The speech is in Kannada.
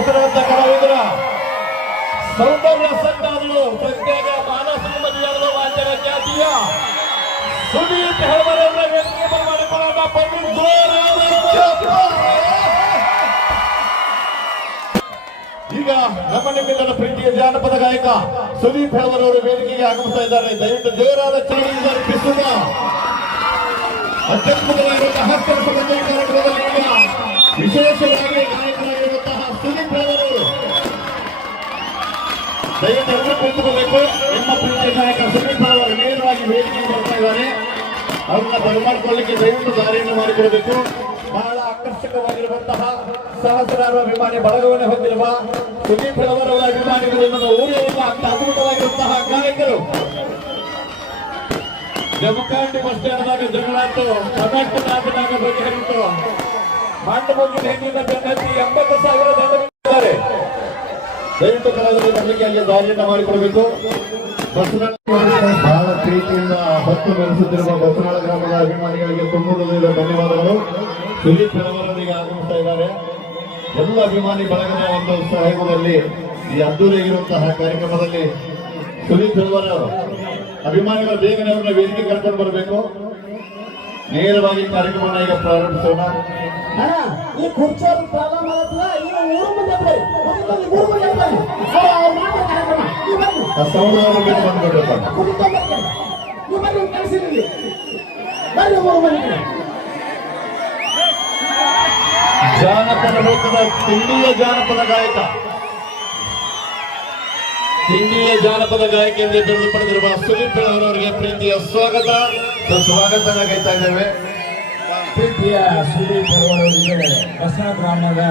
ಹೆಸರಾಂತ ಕಲಾವಿದರ ಸೌಂದರ್ಯ ಸಂಘಗಳು ಪ್ರತ್ಯೇಕ ಮಾನಸ ಮದುವೆಯಾದ ವಾದ್ಯರ ಖ್ಯಾತಿಯ ಸುದೀಪ್ ಹೆಳವರವರ ವೇದಿಕೆ ಮಾಡಿಕೊಳ್ಳೋಣ. ಈಗ ನಮ್ಮ ನಿಮ್ಮೆಲ್ಲರ ಪ್ರೀತಿಯ ಜಾನಪದ ಗಾಯಕ ಸುದೀಪ್ ಹೆಳವರವರು ವೇದಿಕೆಗೆ ಆಗಮಿಸ್ತಾ ಇದ್ದಾರೆ. ದಯವಿಟ್ಟು ಜೋರಾದ ಚಾಲನೆಯಿಂದ ಅರ್ಪಿಸುವ ಅತ್ಯದ್ಭುತವಾಗಿರುವಂತಹ ಹಾಸ್ಯ ಸಂಗೀತ ಕಾರ್ಯಕ್ರಮದಲ್ಲಿ ವಿಶೇಷವಾಗಿ ಗಾಯಕರಾಗಿರುವಂತಹ ಸುದೀಪ್ ಹೆಳವರವರು ದಯವಿಟ್ಟು ಎಲ್ಲರೂ ಕುಳಿತುಕೊಳ್ಳಬೇಕು. ನಿಮ್ಮ ಪ್ರೀತಿಯ ಗಾಯಕ ಸುದೀಪ್ ಹೆಳವರು ನೇರವಾಗಿ ವೇದಿಕೆಗೆ ಬರ್ತಾ ಇದ್ದಾರೆ. ಅವ್ರನ್ನ ಬರಮಾಡಿಕೊಳ್ಳಿಕ್ಕೆ ದಯವಿಟ್ಟು ದಾರಿಯನ್ನು ಮಾಡಿಕೊಡಬೇಕು. ಬಹಳ ಆಕರ್ಷಕವಾಗಿರುವಂತಹ ಸಹಸ್ರಾರು ಅಭಿಮಾನಿ ಬಳಗವನ್ನೇ ಹೊಂದಿರುವ ಸುದೀಪ್ ಹೆಳವರವರ ಅಭಿಮಾನಿಗಳು ನನ್ನ ಊರಿನ ಅದ್ಭುತವಾಗಿರುವಂತಹ ಗಾಯಕರು. ಜಮಖಂಡಿ ಬಸ್ ಸ್ಟ್ಯಾಂಡ್ನಾಗ ಜಗಳಾತು, ಕರ್ನಾಟಕನಾಗ ಬಗೆಹರಿತು, ಮಂಡು ಮುಗಿದ ಹೆಣ್ಣಿನ ಬೆನ್ನತ್ತಿ 80,000 ದಂಡ ಬಿಟ್ಟಿದ್ದಾರೆ. ದಯವಿಟ್ಟು ಕಲಾವಿದರು ಬರಲಿಕ್ಕೆ ಅಲ್ಲಿ ದಾರಿಯನ್ನು ಮಾಡಿಕೊಡಬೇಕು. ಬಹಳ ಪ್ರೀತಿಯಿಂದ ಹೊತ್ತು ಮೆರೆಸುತ್ತಿರುವ ಬಸನಾಳ ಗ್ರಾಮದ ಅಭಿಮಾನಿಗಳಿಗೆ ತುಂಬುವುದಿಲ್ಲ ಧನ್ಯವಾದಗಳು. ಸುದೀಪ್ ಹೆಳವರವರಿಗೆ ಆಗಮಿಸ್ತಾ ಇದ್ದಾರೆ. ಎಲ್ಲ ಅಭಿಮಾನಿ ಬಳಗದ ಒಂದು ಸಹಯೋಗದಲ್ಲಿ ಈ ಅದ್ದೂರಿಯಾಗಿರುವಂತಹ ಕಾರ್ಯಕ್ರಮದಲ್ಲಿ ಸುದೀಪ್ ಹೆಳವರವರು ಅಭಿಮಾನಿಗಳ ಬೇಗನೆ ಅವರನ್ನ ವೇದಿಕೆ ಕರ್ಕೊಂಡು ಬರಬೇಕು. ನೇರವಾಗಿ ಕಾರ್ಯಕ್ರಮವನ್ನು ಈಗ ಪ್ರಾರಂಭಿಸೋಣ. ಈ ಕುರ್ಚಿಯವರು ಪ್ರಾರಂಭ ಮಾಡಲ್ಲ. ಈಗ 3 ಮಂದಿ ಸೌಂಡ್ ಬಿಟ್ಟು ಬಂದ್ಬಿಡ್ಬೇಕು. ಜಾನಪದ ಲೋಕದ ತಿಂಡಿಯ ಜಾನಪದ ಗಾಯಕ, ಹಿಂದಿಯ ಜಾನಪದ ಗಾಯಕ ಎಂದು ಬಿರುದು ಪಡೆದಿರುವ ಸುದೀಪ್ ಹೆಳವರವರಿಗೆ ಪ್ರೀತಿಯ ಸ್ವಾಗತ ಗೈತಾ ಇದ್ದೇವೆ. ಪ್ರೀತಿಯ ಸುದೀಪ್ ಹೆಳವರವರಿಗೆ ಬಸವ ಗ್ರಾಮದ